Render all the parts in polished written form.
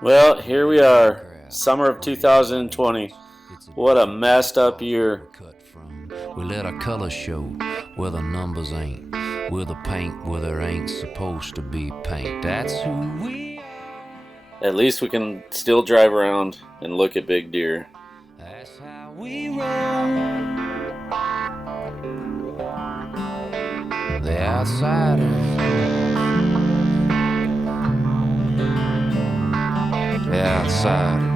Well, here we are, summer of 2020. What a messed up year. We let our colors show where the numbers ain't, where the paint where there ain't supposed to be paint. That's who we are. At least we can still drive around and look at big deer. That's how we roll. The outsiders. The outsiders.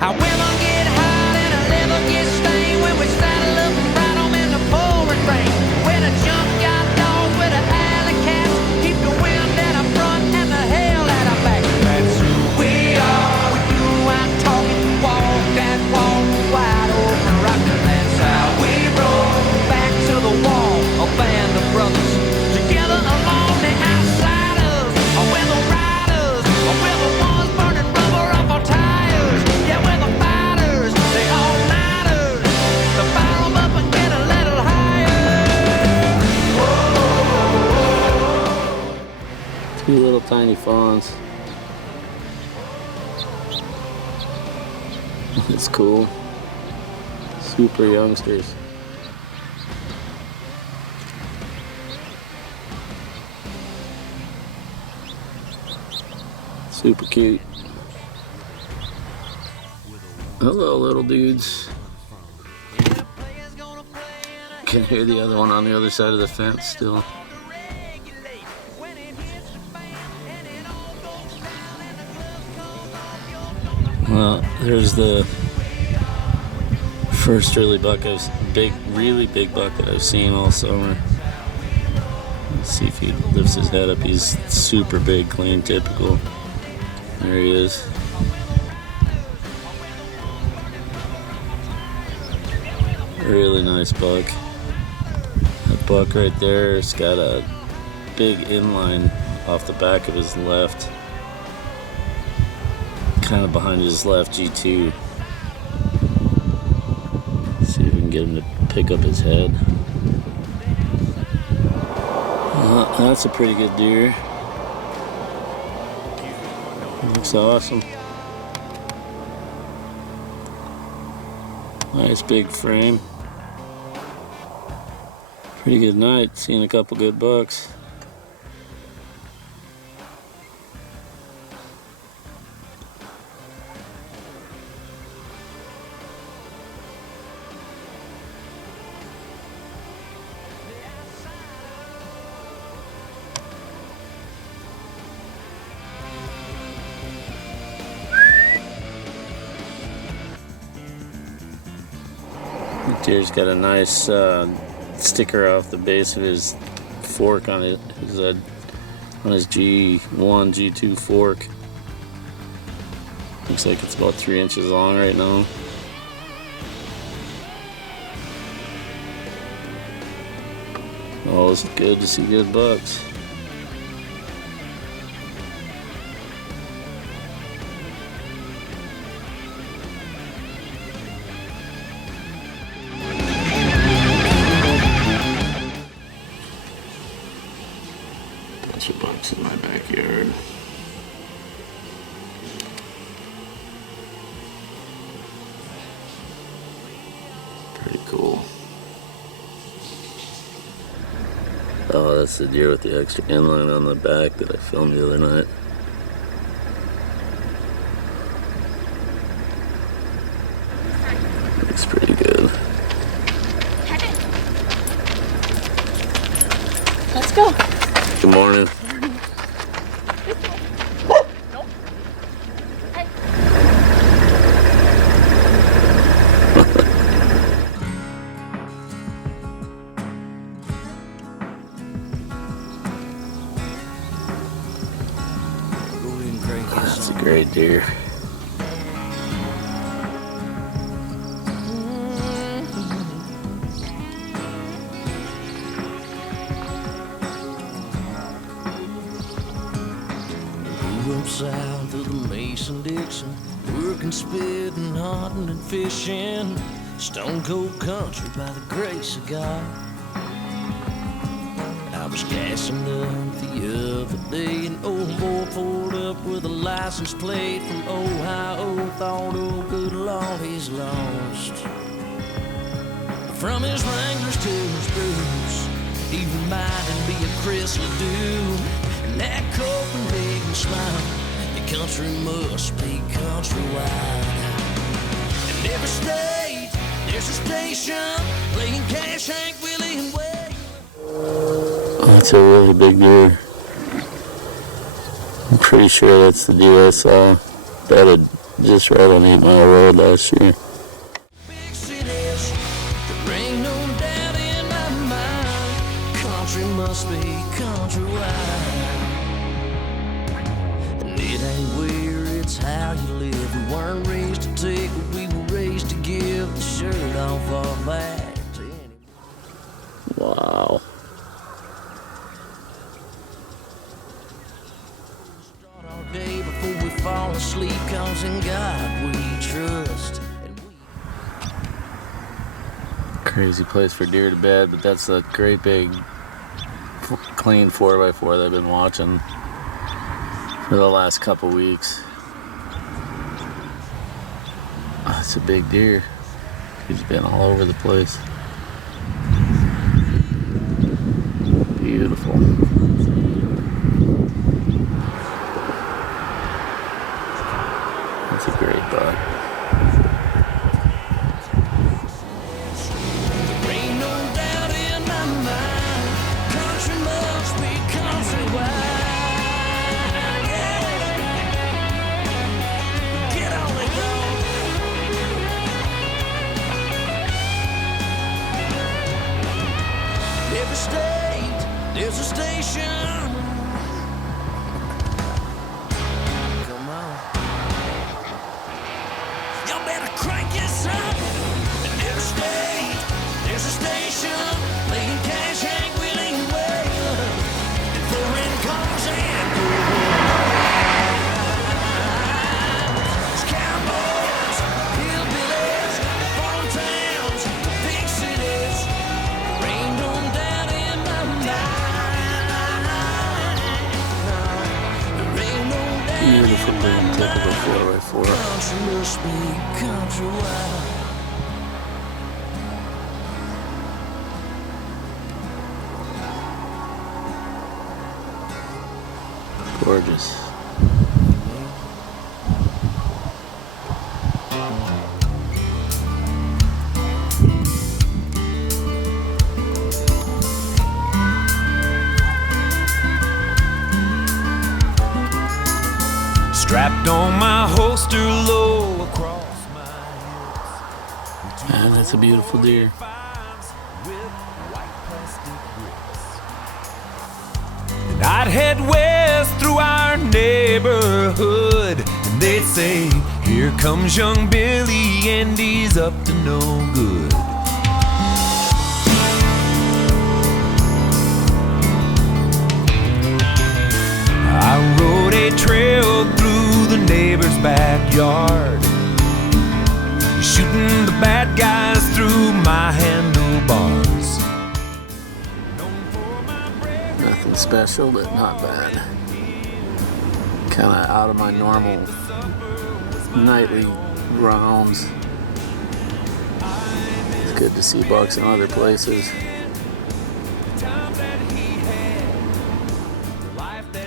Our women get hot and our liver gets stained when we saddle up and ride 'em in the pouring rain. When a junkyard dog with an alley cat keep the wind at our front and the hell at our back. That's who we are. We do our talking, walk that walk, wide open rockin'. That's how we roll. Back to the wall, a band of brothers together along the outsiders. We're the riders, we're the ones burning rubber off our tires. Yeah, we're the fighters, the all-nighters. To fire 'em up and get a little higher. Two little tiny fawns. It's cool. Super youngsters. Super cute. Hello, little dudes. Can hear the other one on the other side of the fence still. Well, there's the first really big buck that I've seen all summer. Let's see if he lifts his head up. He's super big, clean, typical. There he is. Really nice buck. That buck right there has got a big inline off the back of his left, kind of behind his left G2. See if we can get him to pick up his head. That's a pretty good deer. Looks awesome. Nice big frame. Pretty good night. Seeing a couple good bucks. The deer's got a nice sticker off the base of his fork on his G1, G2 fork. Looks like it's about 3 inches long right now. Always good to see good bucks. Bunch of bucks in my backyard. Pretty cool. Oh, that's the deer with the extra inline on the back that I filmed the other night. Looks pretty good. Let's go. Good morning. That's a great deer. Up south of the Mason-Dixon, working, spitting, hunting, and fishing. Stone cold country by the grace of God. was gassing up the other day, an old boy pulled up with a license plate from Ohio. Thought, oh good Lord, he's lost. From his Wranglers to his boots, he reminded me of Chris Ledoux. And that Copenhagen smile, the country must be countrywide. And every state, there's a station playing Cash, Hank, Willie, and Wade. Oh, that's a really big deer. I'm pretty sure that's the deer I saw bedded just right on 8 Mile Road last year. Big cities, there ain't no doubt in my mind. Country must be countrywide. And it ain't where, it's how you live. We weren't raised to take what we were raised to give. The shirt off our back to anyone. Wow. Start our day before we fall asleep, 'cause in God we trust. And we Crazy place for deer to bed, but that's a great big clean 4x4 that I've been watching for the last couple weeks. Oh, it's a big deer. He's been all over the place. Beautiful. That's a great buck. There ain't no doubt in my mind. Country must be countrywide. Yeah. Get on it, dog. Every state, there's a station. Come on. Y'all better crank this up. In every state, there's a station playing Cash, Hank, Willie, and Wade. And foreign cars and good wines. Cowboys, hillbillies, farm towns, big cities. There ain't no doubt in my mind. There ain't no doubt Beautiful in my big mind. typical 4x4. Country must be countrywide. Gorgeous. Strapped on my holster low across my hips. Man, that's a beautiful deer. With white plastic grips. And I'd head west through our neighborhood, and they'd say, here comes young Billy, and he's up to no good. I rode a trail through the neighbor's backyard, shooting the bad guys through my handlebars. Nothing special, but not bad. Kind of out of my normal nightly rounds. It's good to see bucks in other places.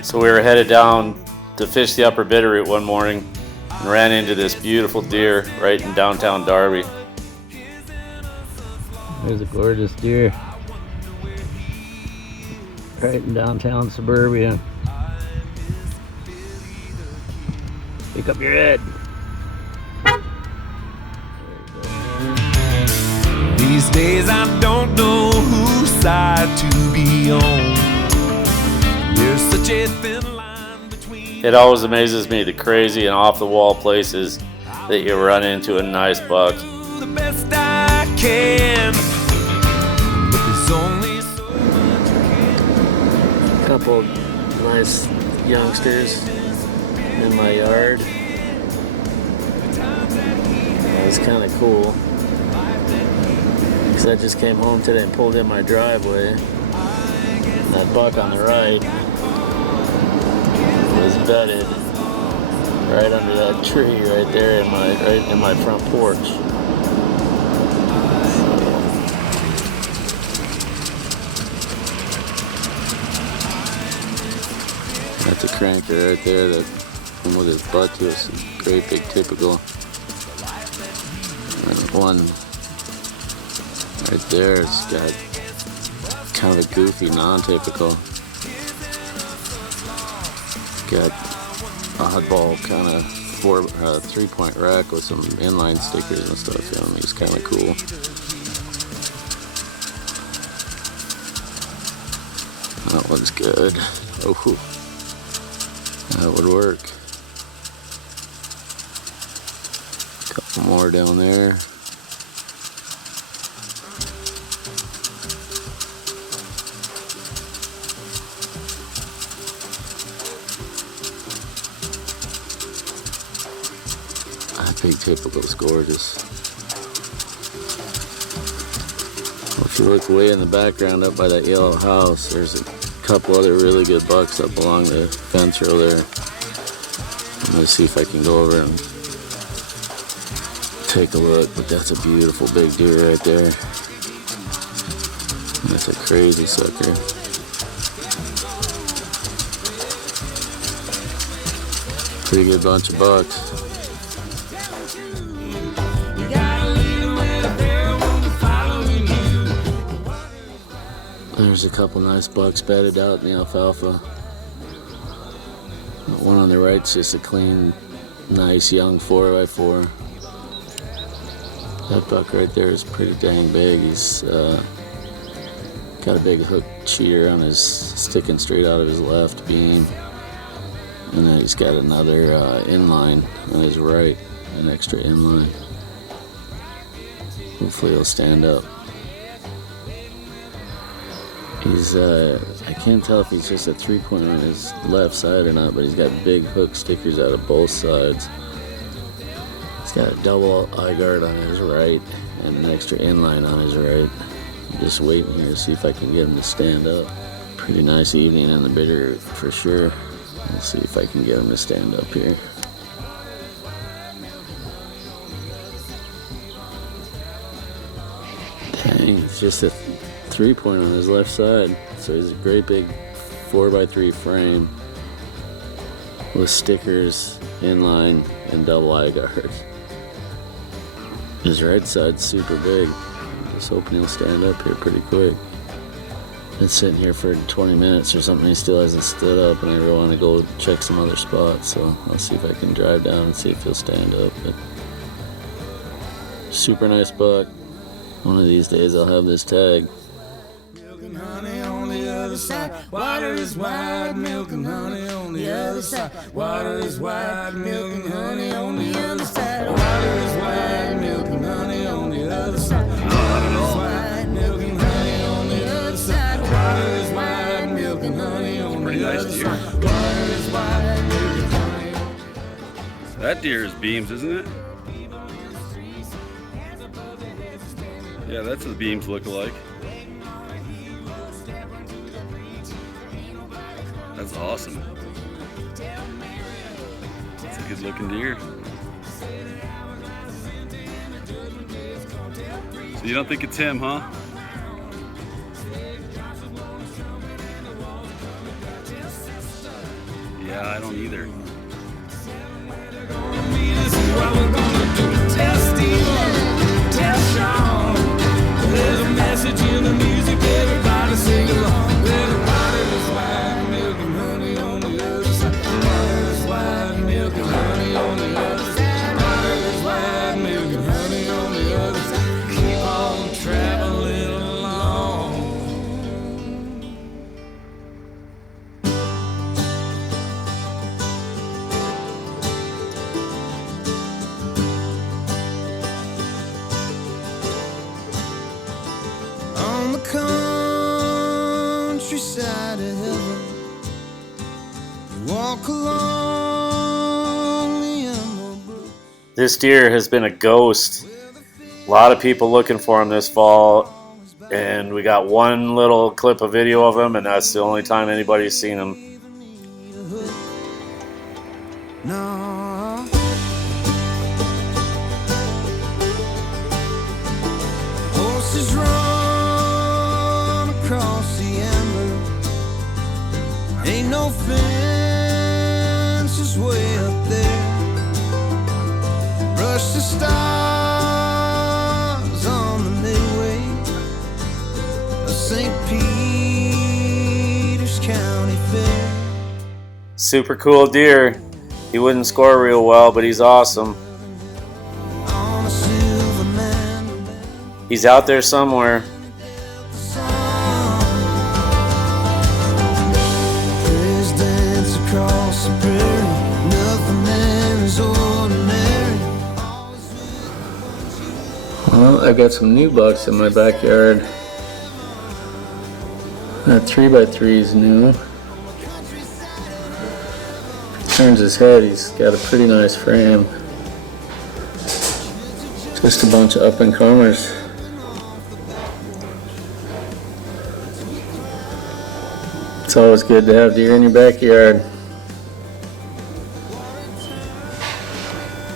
So we were headed down to fish the Upper Bitterroot one morning and ran into this beautiful deer right in downtown Darby. There's a gorgeous deer right in downtown suburbia. Pick up your head. These days I don't know whose side to be on. There's such a thin line between. It always amazes me the crazy and off the wall places that you run into a nice buck. The best I can, but there's only so much I can. A couple nice youngsters in my yard. It's kind of cool because I just came home today and pulled in my driveway. that buck on the right was bedded right under that tree right there right in my front porch. That's a cranker right there that with his butt to us, great big typical. And one right there, it's got kind of a goofy non-typical. Got oddball kind of 3-point rack with some inline stickers and stuff in him. He's kind of cool. That one's good. Oh, that would work. Couple more down there. That big typical's gorgeous. Well, if you look way in the background up by that yellow house, there's a couple other really good bucks up along the fence row there. I'm gonna see if I can go over and take a look, but that's a beautiful big deer right there. That's a crazy sucker. Pretty good bunch of bucks. There's a couple nice bucks bedded out in the alfalfa. One on the right's just a clean, nice young 4x4. That buck right there is pretty dang big. He's got a big hook cheater on his, sticking straight out of his left beam. And then he's got another inline on his right, an extra inline. Hopefully he'll stand up. He's, I can't tell if he's just a 3-point on his left side or not, but he's got big hook stickers out of both sides. He's got a double eye guard on his right and an extra inline on his right. I'm just waiting here to see if I can get him to stand up. Pretty nice evening in the bitter for sure. Let's see if I can get him to stand up here. Dang, it's just a 3-point on his left side. So he's a great big 4x3 frame with stickers, inline, and double eye guard. His right side's super big. Just hoping he'll stand up here pretty quick. Been sitting here for 20 minutes or something. He still hasn't stood up, and I really want to go check some other spots. So I'll see if I can drive down and see if he'll stand up. But super nice buck. One of these days I'll have this tag. Milk and honey on the other side. Water is wide, milk and honey on the other side. Water is wide, milk and honey on the other side. Water is wide, milk and honey on the other side. Water is wide, milk and honey on the other side. Water is wide, milk and honey on the other side. Water is wide, milk and honey. That deer is beams, isn't it? Yeah, that's what the beams look like. That's awesome. It's a good looking deer. So you don't think it's him, huh? Yeah, I don't either. There's a message in the music, everybody sing along. Little water is wide, milk and honey on the other side. Water is wide, milk and honey on the other side. Water is wide, milk and honey on the other side. Keep on traveling along. On the countryside of heaven, you walk along the emerald brook. This deer has been a ghost. A lot of people looking for him this fall. And we got one little clip of video of him, and that's the only time anybody's seen him. No. Horses run across the amber. Ain't no fences way up there. Brush the stars on the midway of St. Peter's County Fair. Super cool deer. He wouldn't score real well, but he's awesome. On a silver man. He's out there somewhere. Presidents across the prairie, nothing there is ordinary. Well, I got some new bucks in my backyard. That 3x3 is new. Turns his head, he's got a pretty nice frame. Just a bunch of up and comers. It's always good to have deer in your backyard.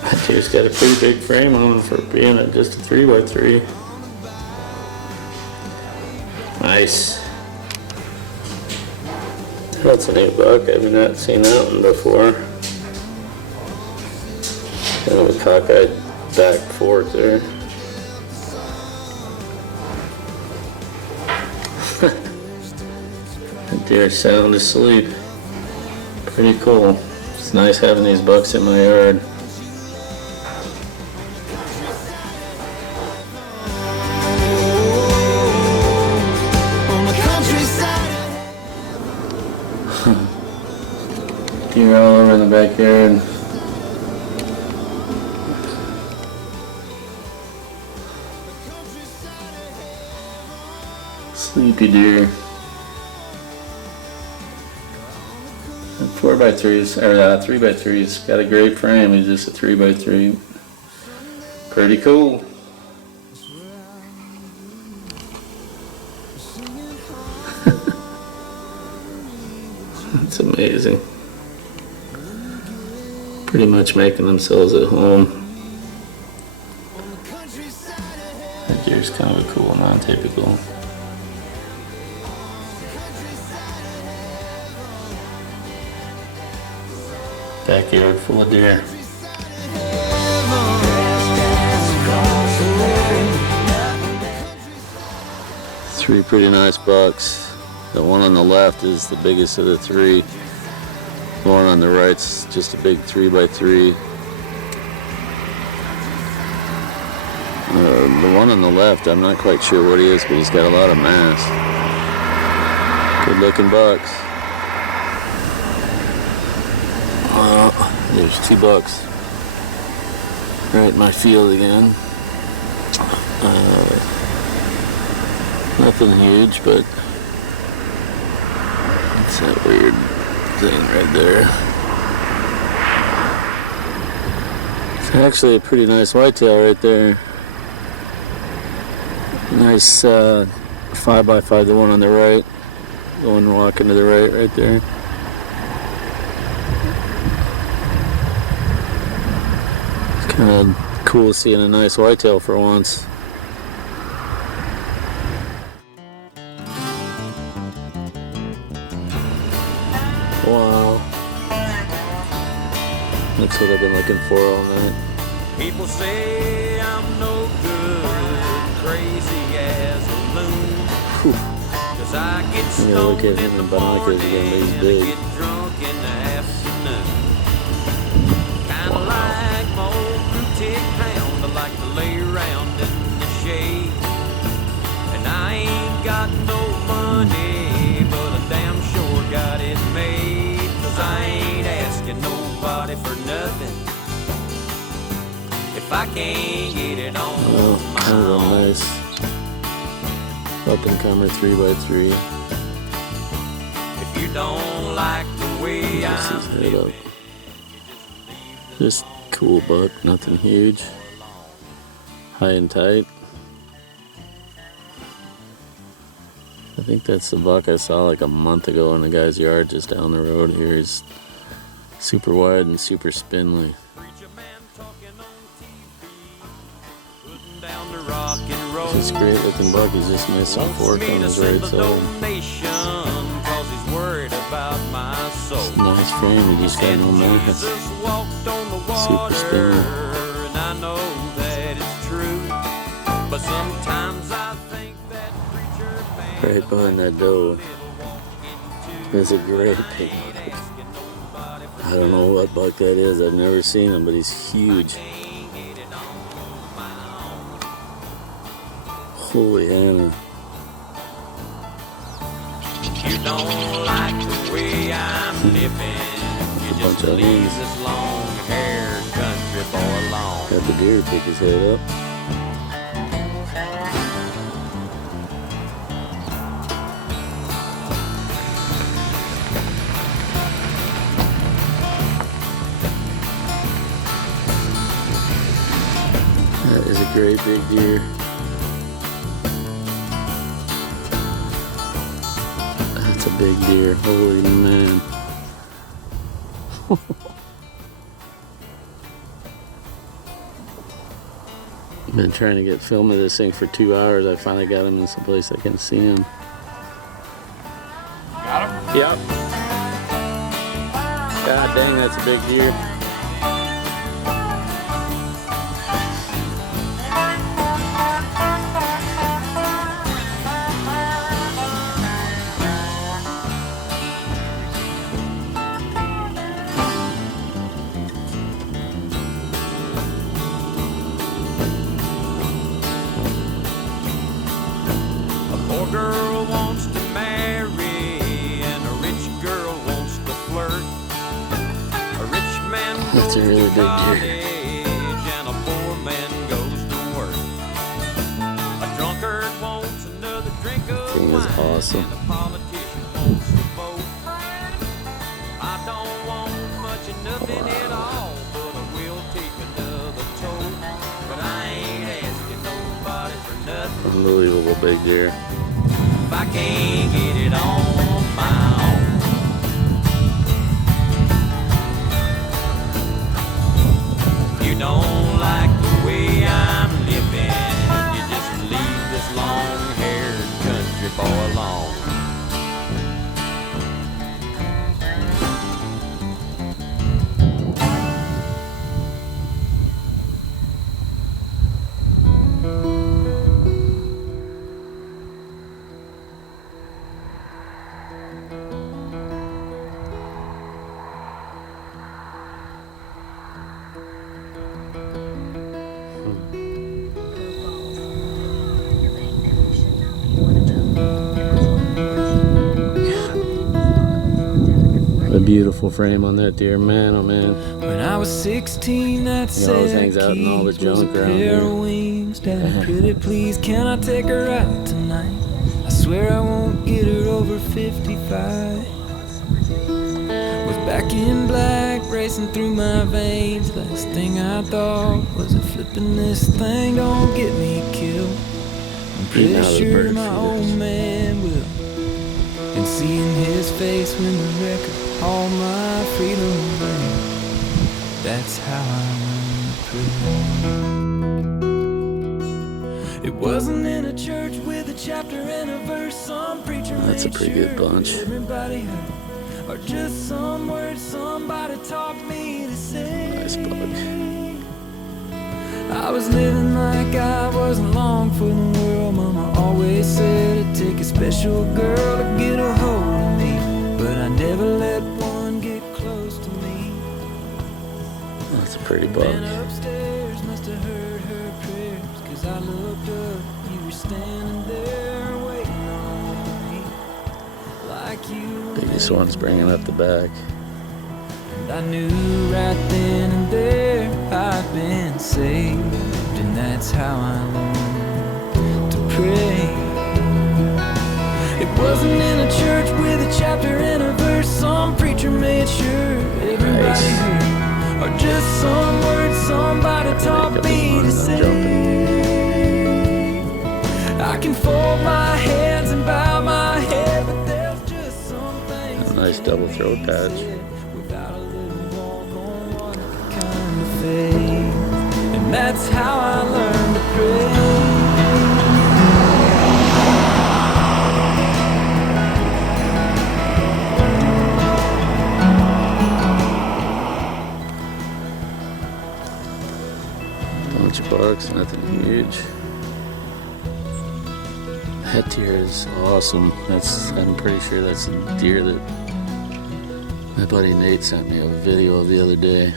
That deer's got a pretty big frame on him for being at just a 3x3. Nice. That's a new buck. I've not seen that one before. Kind of a cockeyed back fork there. The deer's sound asleep. Pretty cool. It's nice having these bucks in my yard. Deer all over in the backyard. Sleepy deer. 4x3s, or 3x3s. Got a great frame. He's just a 3x3. Pretty cool. That's amazing. Pretty much making themselves at home. That deer's kind of a cool, non-typical. Backyard full of deer. Three pretty nice bucks. The one on the left is the biggest of the three. The one on the right's just a big 3x3. The one on the left, I'm not quite sure what he is, but he's got a lot of mass. Good looking bucks. There's two bucks right in my field again. Nothing huge, but it's that weird thing right there. It's actually a pretty nice whitetail right there. Nice 5x5, the one on the right. The one walking to the right there. It's kind of cool seeing a nice whitetail for once. Wow. That's what I've been looking for all night. People say I'm no good, crazy as a loon. Whew. 'Cause I get I'm gonna look stoned at him in the in binoculars again, morning he's and I big. get drunk in the afternoon. Kinda Wow. like my old blue tick hound, I like to lay around in the shade. And I ain't got no money, but I damn sure got it made. 'Cause I ain't asking nobody for nothing if I can't get it on Oh, my kind of a own. nice up and comer 3x3. If you don't like the way This I'm is made up. living, Just cool buck, nothing huge. High and tight. I think that's the buck I saw like a month ago in the guy's yard just down the road here. He's super wide and super spindly. It's a great looking buck. He's just missing a fork on his right side. It's a nice frame. He just got no mass. Super spindly. Right behind that doe. That's a great big buck. I don't know what buck that is. I've never seen him, but he's huge. Holy Hannah. You don't like the way I'm living. You just leave this long-haired country boy alone. Got the deer pick his head up. That is a great big deer. That's a big deer. Holy man. I've been trying to get film of this thing for 2 hours. I finally got him in some place I can see him. Got him? Yep. God dang, that's a big deer. Girl wants to marry and a rich girl wants to flirt. A rich man That's a goes really to big deer. college and a poor man goes to work. A drunkard wants another drink of Thing is wine awesome. and a politician wants to vote. I don't want much of nothing at all, but I will take another toll. But I ain't asking nobody for nothing. Unbelievable big deer. If I can't get it on my own. You don't like the way I'm living. You just leave this long-haired country boy alone. A beautiful frame on that deer, man, oh man. When I was 16, that He always hangs out in all the set was a junk around pair here. of wings. Daddy, pretty please, can I take her out tonight? I swear I won't get her over 55. Was back in black, racing through my veins. Last thing I thought was a flipping this thing don't get me killed. I'm Eating pretty out of the sure bird my old feeders. man will. And seeing his face when the record all my freedom brings. That's how I learned to pray. It wasn't in a church with a chapter and a verse. Some preacher That's a made pretty good sure bunch. everybody heard, or just some words somebody taught me to say. Nice buck. I was living like I wasn't long for the world. Mama always said it'd take a special girl to get a hold of me, but I never let one get close to me. That's a pretty buck. Been upstairs, must have heard her prayers, 'cause I looked up, you were standing there waiting on me, like you. Biggest one's bringing up the back. And I knew right then and there I'd been saved, and that's how I learned to pray. It wasn't in a church with a chapter and a verse. Some preacher made sure everybody Nice. heard, or just some words somebody taught me to say. I can fold my hands and bow my little throat patch. Without a little walk on water kind of faith. And that's how I learned to pray. Bunch of bucks, nothing huge. That deer is awesome. I'm pretty sure that's a deer that my buddy Nate sent me a video of the other day.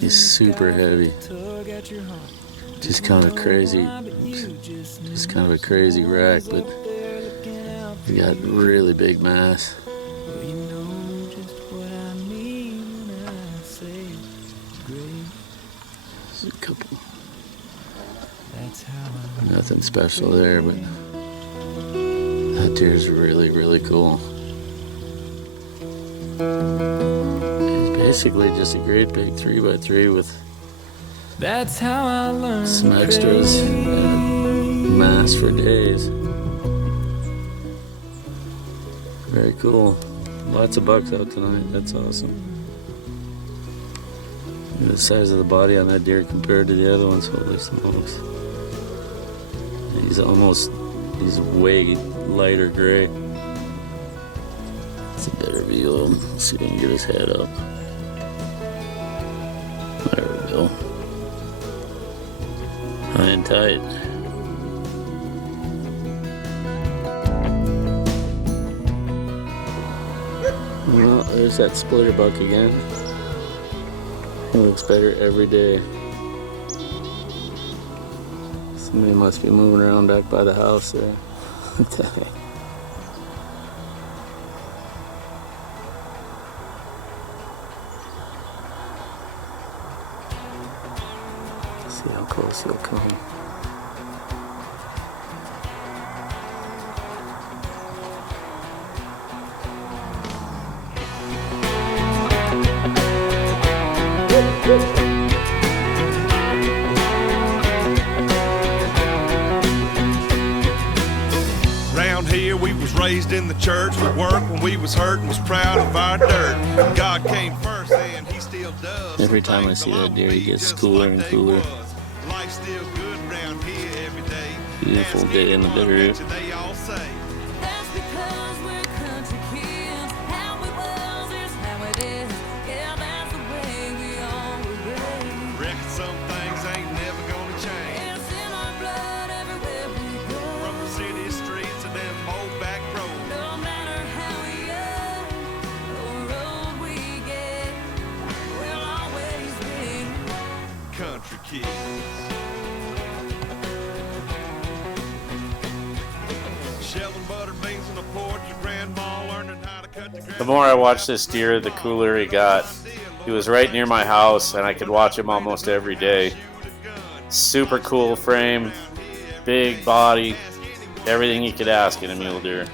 He's super heavy. Just kind of crazy. Just kind of a crazy rack, but he got really big mass. There's a couple. Nothing special there, but that deer's really, really cool. It's basically just a great big 3x3 with that's how I learned some extras and mass for days. Very cool. Lots of bucks out tonight. That's awesome. Look at the size of the body on that deer compared to the other ones. Holy smokes. He's way lighter gray. It's a better view of him. Let's see if we can get his head up. There we go. High and tight. Well, there's that splitter buck again. He looks better every day. Somebody must be moving around back by the house there. See how close he'll come. Round here we was raised in the church. We worked when we was hurt and was proud of our dirt. God came first and he still does. Every time I see that deer, he gets cooler and cooler. Life's still good round here every day. Beautiful day in the Bitterroot. They all say. That's because we're country kids. How it was is how it is. Yeah, that's the way we all were raised. Reckon some things ain't never gonna change. It's in our blood everywhere we go. From the city streets to them old back roads. No matter how young or old we get, we'll always be Country kids. Shelling buttered beans on the porch. Your grandma learning how to cut the grass. The more I watched this deer, the cooler he got. He was right near my house, and I could watch him almost every day. Super cool frame, big body, everything you could ask in a mule deer.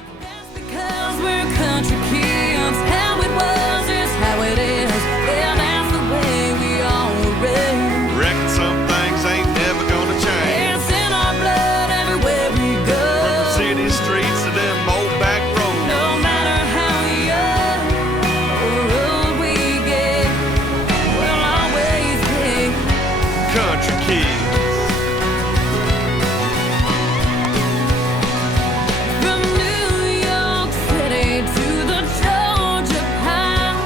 because we're country kids. How it was is how it is. Yeah, that's the way we all were raised. Reckon some things ain't never gonna change. It's in our blood everywhere we From go. the city streets to them old back roads. No matter how young or old we get, we'll always be Country kids. from New York City to the Georgia Pine,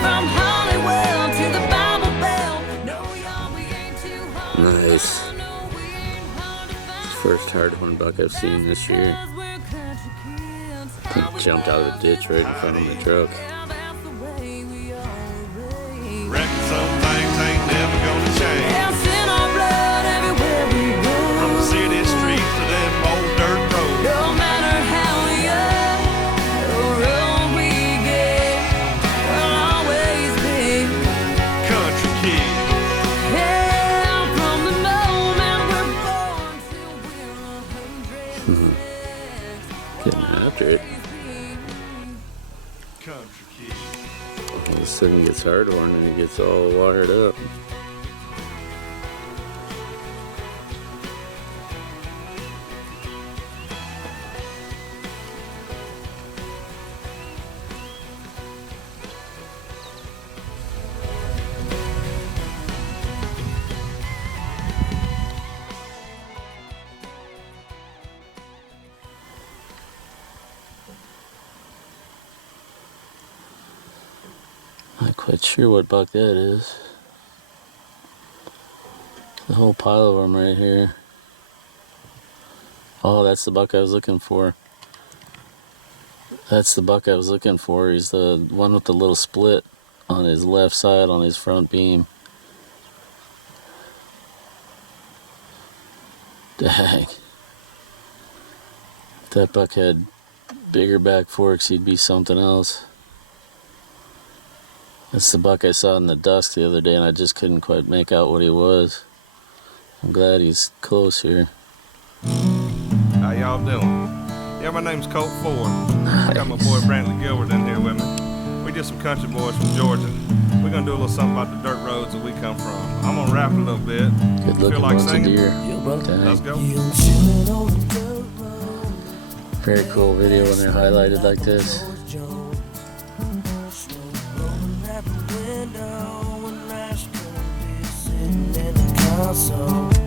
from Hollywood to the Bible Belt. No, y'all, we ain't too hard. Nice. No, we ain't hard to find. First hardhorn buck I've seen this year. 'Cause we're country kids. He jumped out of the ditch right in front of my truck. Yeah, that's the way we all were raised. Reckon some things ain't never gonna change. It's in our blood everywhere we go. From the city streets to them old dirt roads. No matter how young or old we get, we'll always be. Country kids. Yeah, from the moment we're born till we're 100. Getting after it. Country kids. All of a sudden he gets hardhorn and he gets all wired up. Quite sure what buck that is. The whole pile of them right here. Oh, that's the buck I was looking for. That's the buck I was looking for. He's the one with the little split on his left side on his front beam. Dang. If that buck had bigger back forks, he'd be something else. That's the buck I saw in the dusk the other day, and I just couldn't quite make out what he was. I'm glad he's close here. How y'all doing? Yeah, my name's Colt Ford. I got my boy Brantley Gilbert in here with me. We just some country boys from Georgia. We're gonna do a little something about the dirt roads that we come from. I'm gonna rap a little bit. Good looking like bunch singing? of deer. Dang. Let's go. Very cool video when they're highlighted like this.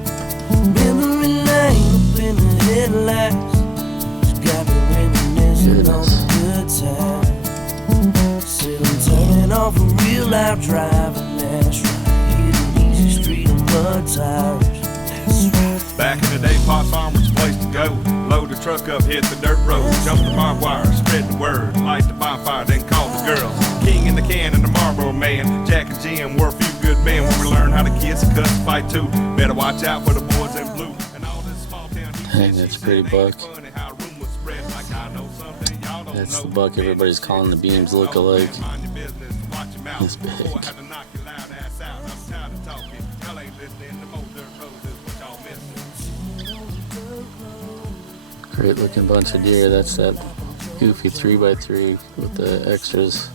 Memory lane up in the headlights. It's got me reminiscing on the good times. Said I'm turning off a real life driving. That's right. Hit an easy street of mud tires. That's right. Back in the day, Potts Farm was the place to go. Load the truck up, hit the dirt road, jump the barbed wire, spread the word, light the bonfire, then call the girls. King in the can and the Marlboro man, Jack and Jim were a few good men when we learned how to kiss and cuss and fight too. Better watch out for the boys in blue. And all this small town. Dang, that's pretty buck. That's the buck everybody's calling the beams look alike. He's big. Great looking bunch of deer. That's that goofy 3x3 with the extras.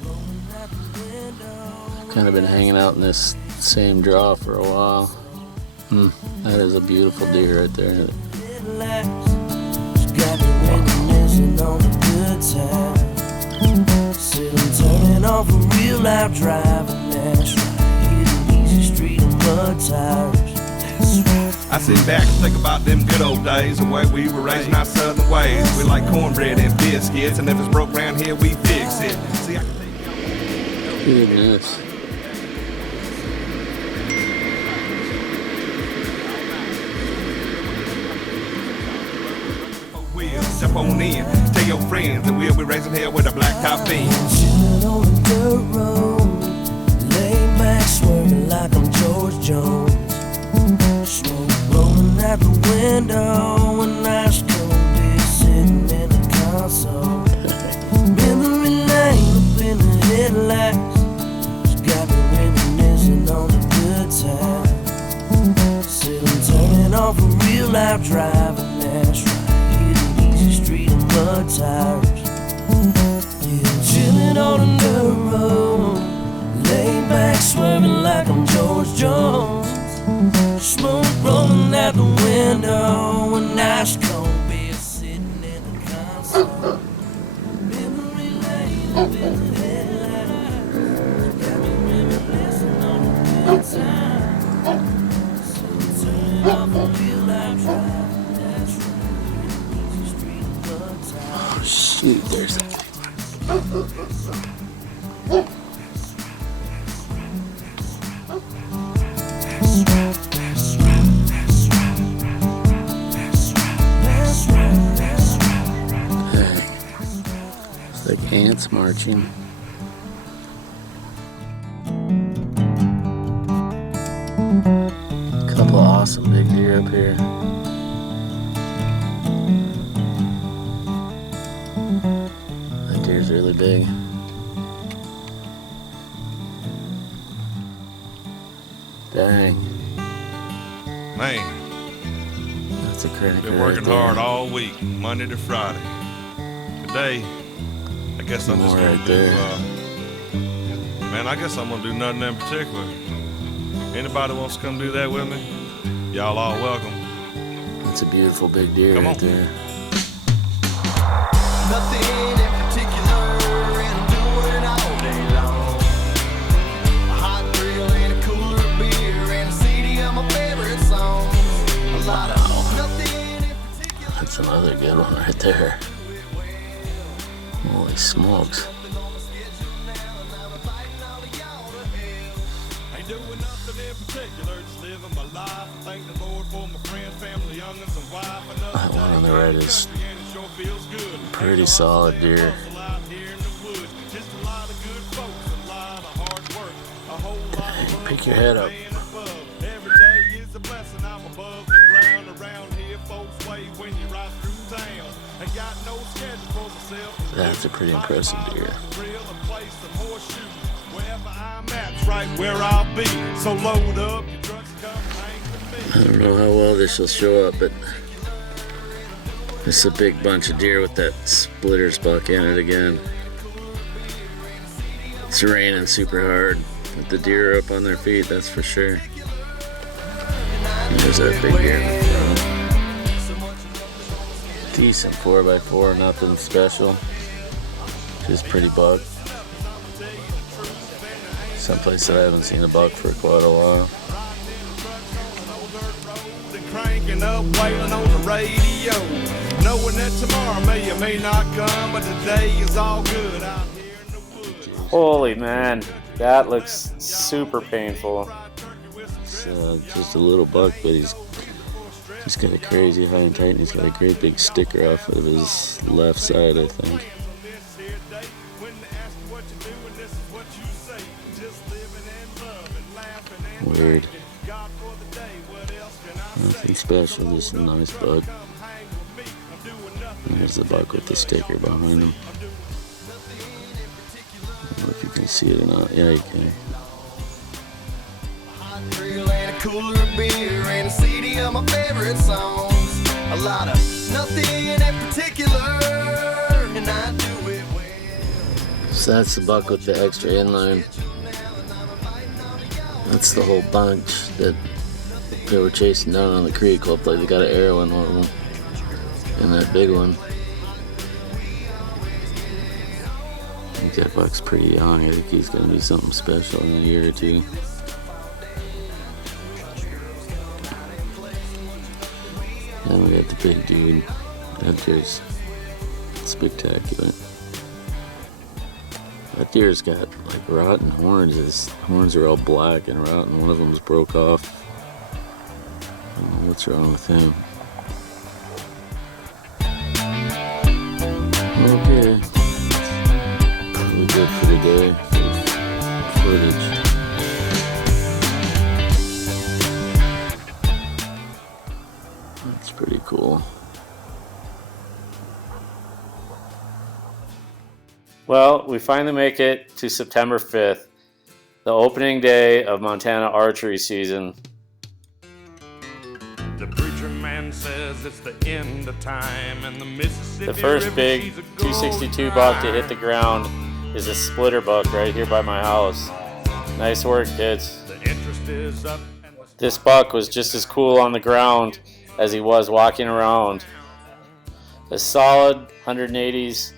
Kind of been hanging out in this same draw for a while. That is a beautiful deer right there. Got me reminiscing on the good times. Said I'm turning off a real life driving. That's right. Hit an easy street of mud tires. I sit back and think about them good old days, the way we were raising our southern ways. We like cornbread and biscuits, and if it's broke around here, we fix it. See, I can take Goodness. Step on in, tell your friends that we'll be raising hell with a black top beam. Chillin' on the dirt road, lay back swerving like I'm George Jones. Smoke rolling out the window, and ice cold beer sitting in the console. Memory lane up in the headlights. It's got me reminiscing on the good times. Said I'm turning off a real life driving. That's right. Street of mud tires. Yeah, I'm chillin' on the dirt road, lay back swerving like I'm George Jones. Smoke rolling out the window, and ice cold beer sitting in the console. Memory lane up in the headlights. Got me reminiscing on the good times. So I'm turning off a real life drive. Shoot, there's that. It's like ants marching. Couple awesome big deer up here. Deer's really big. Dang. Man, That's a cracker. been working right there. hard all week, Monday to Friday. Today, I guess I'm just More gonna right do, there. man, I guess I'm gonna do nothing in particular. Anybody wants to come do that with me? Y'all all welcome. That's a beautiful big deer Come right on. there. Nothing in particular, and I'm doing it all day long. A hot grill and a cooler of beer and a CD of my favorite songs. A lot of nothing in particular. That's another good one right there. Holy smokes. on the right is pretty solid deer. Dang, pick your head up. That's a pretty impressive deer. I don't know how well this will show up, but it's a big bunch of deer with that splitters buck in it again. It's raining super hard with the deer up on their feet, that's for sure. There's that big deer in the front. Decent 4x4, nothing special. Just pretty buck. Someplace that I haven't seen a buck for quite a while. Cranking up, wailing on the radio, knowing that tomorrow may or may not come, but today is all good out here in the woods. Holy man, that looks super painful. It's just a little buck, but he's got a crazy high and tight, and he's got a great big sticker off of his left side, I think. Weird. Nothing special, just a nice buck. And there's the buck with the sticker behind him. I don't know if you can see it or not. Yeah, you can. Grill and a cooler of beer and a CD of my favorite songs. A lot of nothing in particular, and I do it well. So that's the buck with the extra inline. That's the whole bunch that they were chasing down on the creek. Looked like they got an arrow in one of them. And that big one. I think that buck's pretty young. I think he's going to be something special in a year or two. Then we got the big dude. That deer's spectacular. That deer's got like rotten horns. His horns are all black and rotten. One of them's broke off. I don't know what's wrong with him. Okay. Probably good for the day. Footage. That's pretty cool. Well, we finally make it to September 5th, the opening day of Montana archery season. The preacher man says it's the end of time, and the Mississippi The first River, big she's a 262 gold buck to hit mine. the ground is a splitter buck right here by my house. Nice work, kids. The interest is up, and the This buck was just as cool on the ground as he was walking around. A solid 180s,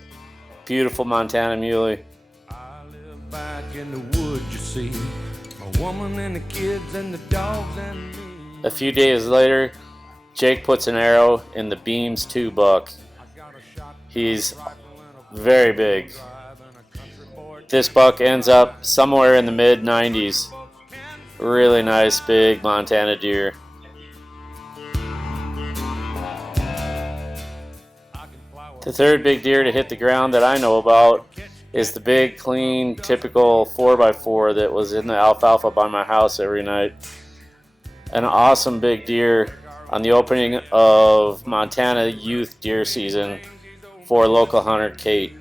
beautiful Montana Muley. I live back in the woods, you see. A woman and the kids and the dogs and me. A few days later, Jake puts an arrow in the Beams 2 buck. He's very big. This buck ends up somewhere in the mid 90s. Really nice big Montana deer. The third big deer to hit the ground that I know about is the big, clean, typical 4x4 that was in the alfalfa by my house every night. An awesome big deer on the opening of Montana youth deer season for local hunter Kate.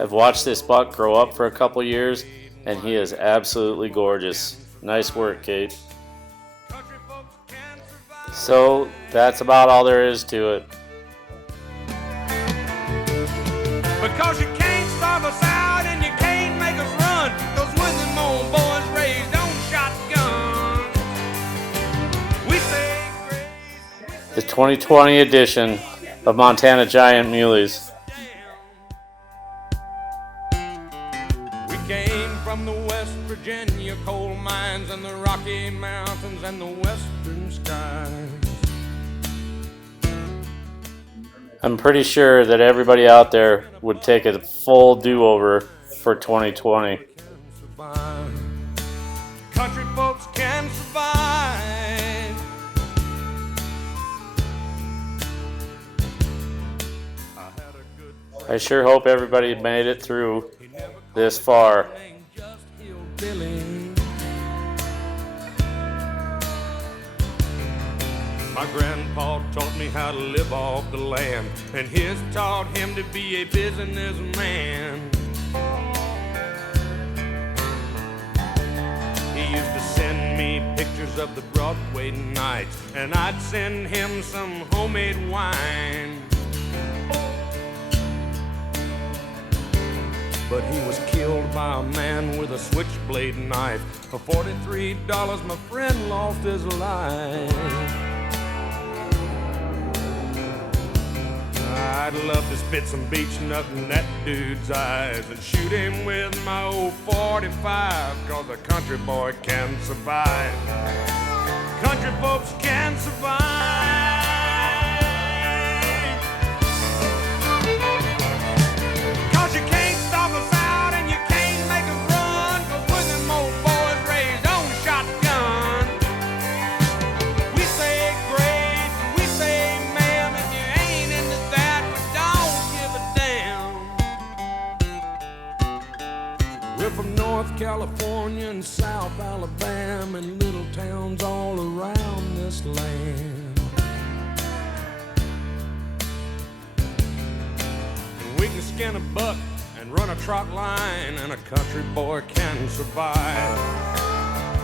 I've watched this buck grow up for a couple years, and he is absolutely gorgeous. Nice work, Kate. So that's about all there is to it. Because you can't starve us out and you can't make us run. Those Woodland Mole boys raised on shotguns. We say grace. The 2020 edition of Montana Giant Muleys. We came from the West Virginia coal mines and the Rocky Mountains and the western skies. I'm pretty sure that everybody out there would take a full do-over for 2020. Country folks can survive. I sure hope everybody made it through this far. My grandpa taught me how to live off the land, and his taught him to be a businessman. He used to send me pictures of the Broadway nights, and I'd send him some homemade wine. But he was killed by a man with a switchblade knife. For $43, my friend lost his life. I'd love to spit some beach nut in that dude's eyes and shoot him with my old 45, 'cause a country boy can survive. Country folks can survive. 'Cause you can't stop us out and you can't make us run, 'cause we're them old boys raised on shotgun. We say grace, we say ma'am, if you ain't into that, we don't give a damn. We're from North California and South Alabama and little towns all around this land. We can skin a buck and run a trot line, and a country boy can survive.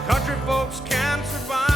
Country folks can survive.